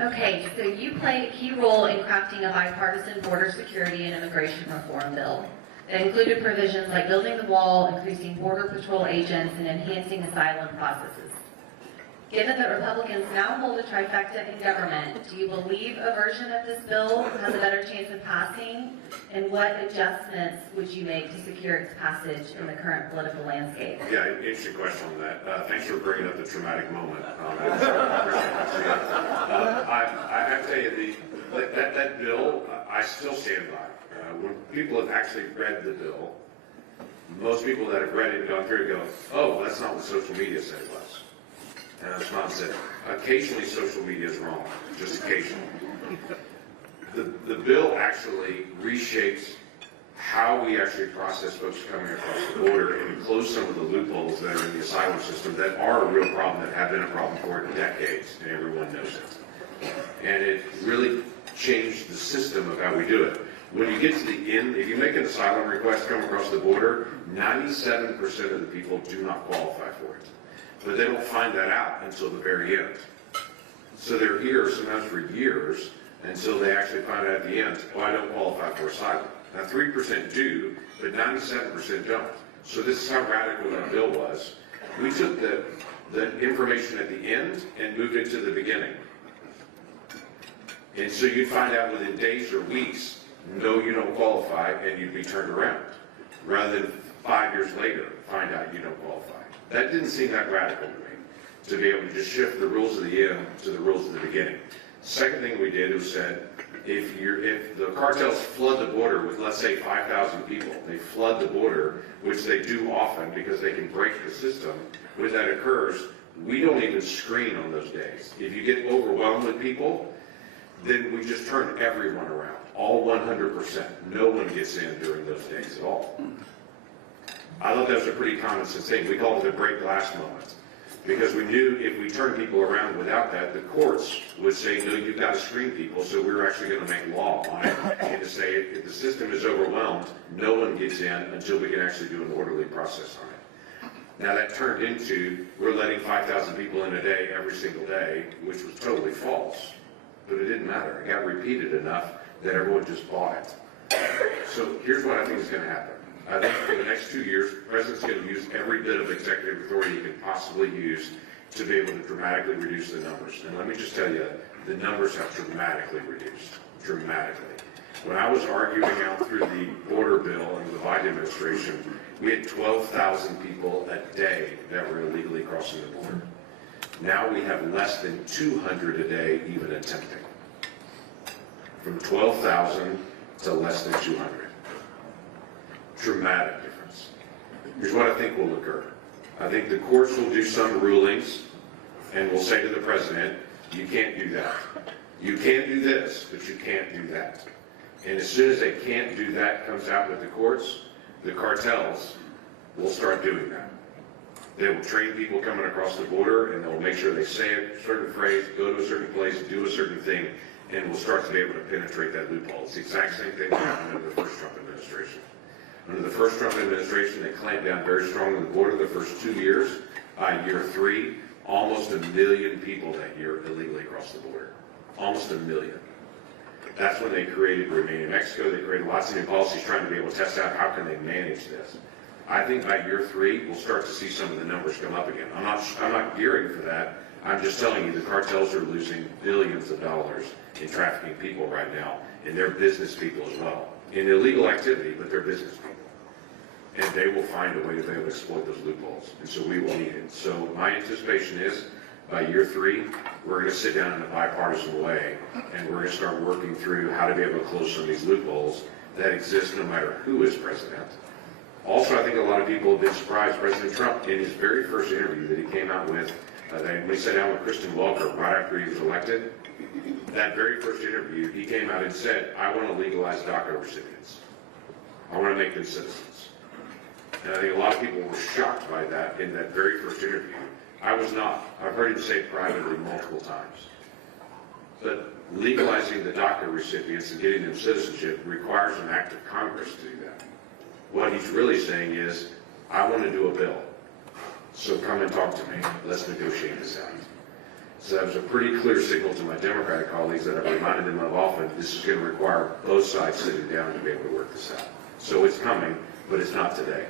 Okay, so you played a key role in crafting a bipartisan border security and immigration reform bill that included provisions like building the wall, increasing border patrol agents, and enhancing asylum processes. Given that Republicans now hold a trifecta in government, do you believe a version of this bill has a better chance of passing? And what adjustments would you make to secure its passage in the current political landscape? Yeah, interesting question on that. Thanks for bringing up the traumatic moment. I have to tell you, that bill, I still stand by. When people have actually read the bill, most people that have read it and gone through it go, oh, that's not what social media said it was. And that's not said. Occasionally social media is wrong, just occasionally. The bill actually reshapes how we actually process folks coming across the border and close some of the loopholes that are in the asylum system that are a real problem, that have been a problem for decades, and everyone knows it. And it really changed the system of how we do it. When you get to the end, if you make an asylum request come across the border, 97% of the people do not qualify for it. But they don't find that out until the very end. So they're here sometimes for years until they actually find out at the end, oh, I don't qualify for asylum. Now 3% do, but 97% don't. So this is how radical that bill was. We took the information at the end and moved it to the beginning. And so you'd find out within days or weeks, no, you don't qualify, and you'd be turned around. Rather than 5 years later, find out you don't qualify. That didn't seem that radical to me, to be able to just shift the rules of the end to the rules of the beginning. Second thing we did was said, if the cartels flood the border with, let's say, 5,000 people, they flood the border, which they do often because they can break the system. When that occurs, we don't even screen on those days. If you get overwhelmed with people, then we just turn everyone around, all 100%. No one gets in during those days at all. I thought that was a pretty common sense thing. We called it the break glass moment. Because we knew if we turned people around without that, the courts would say, no, you've got to screen people, so we were actually going to make law on it, and to say if the system is overwhelmed, no one gets in until we can actually do an orderly process on it. Now that turned into, we're letting 5,000 people in a day every single day, which was totally false. But it didn't matter. It got repeated enough that everyone just bought it. So here's what I think is going to happen. I think for the next 2 years, the President's going to use every bit of executive authority he can possibly use to be able to dramatically reduce the numbers. And let me just tell you, the numbers have dramatically reduced. Dramatically. When I was arguing out through the border bill under the Biden administration, we had 12,000 people a day that were illegally crossing the border. Now we have less than 200 a day even attempting. From 12,000 to less than 200. Dramatic difference. Here's what I think will occur. I think the courts will do some rulings and will say to the President, you can't do that. You can do this, but you can't do that. And as soon as they can't do that comes out with the courts, the cartels will start doing that. They will train people coming across the border, and they'll make sure they say a certain phrase, go to a certain place, do a certain thing, and we'll start to be able to penetrate that loophole. It's the exact same thing that happened under the first Trump administration. Under the first Trump administration, they clamped down very strong on the border the first 2 years. Year 3, almost 1 million people that year illegally crossed the border. Almost 1 million. That's when they created Remain in Mexico. They created lots of new policies trying to be able to test out how can they manage this. I think by year 3, we'll start to see some of the numbers come up again. I'm not gearing for that. I'm just telling you the cartels are losing billions of dollars in trafficking people right now, and they're business people as well. In illegal activity, but they're business people. And they will find a way to be able to exploit those loopholes. And so we will need it. So my anticipation is by year 3, we're going to sit down in a bipartisan way, and we're going to start working through how to be able to close some of these loopholes that exist no matter who is president. Also, I think a lot of people have been surprised. President Trump, in his very first interview that he came out with, when he sat down with Kristen Welker right after he was elected, that very first interview, he came out and said, I want to legalize DACA recipients. I want to make them citizens. And I think a lot of people were shocked by that in that very first interview. I was not. I've heard him say it privately multiple times. But legalizing the DACA recipients and getting them citizenship requires an act of Congress to do that. What he's really saying is, I want to do a bill. So come and talk to me. Let's negotiate this out. So that was a pretty clear signal to my Democratic colleagues that I've reminded them of often, this is going to require both sides sitting down to be able to work this out. So it's coming, but it's not today.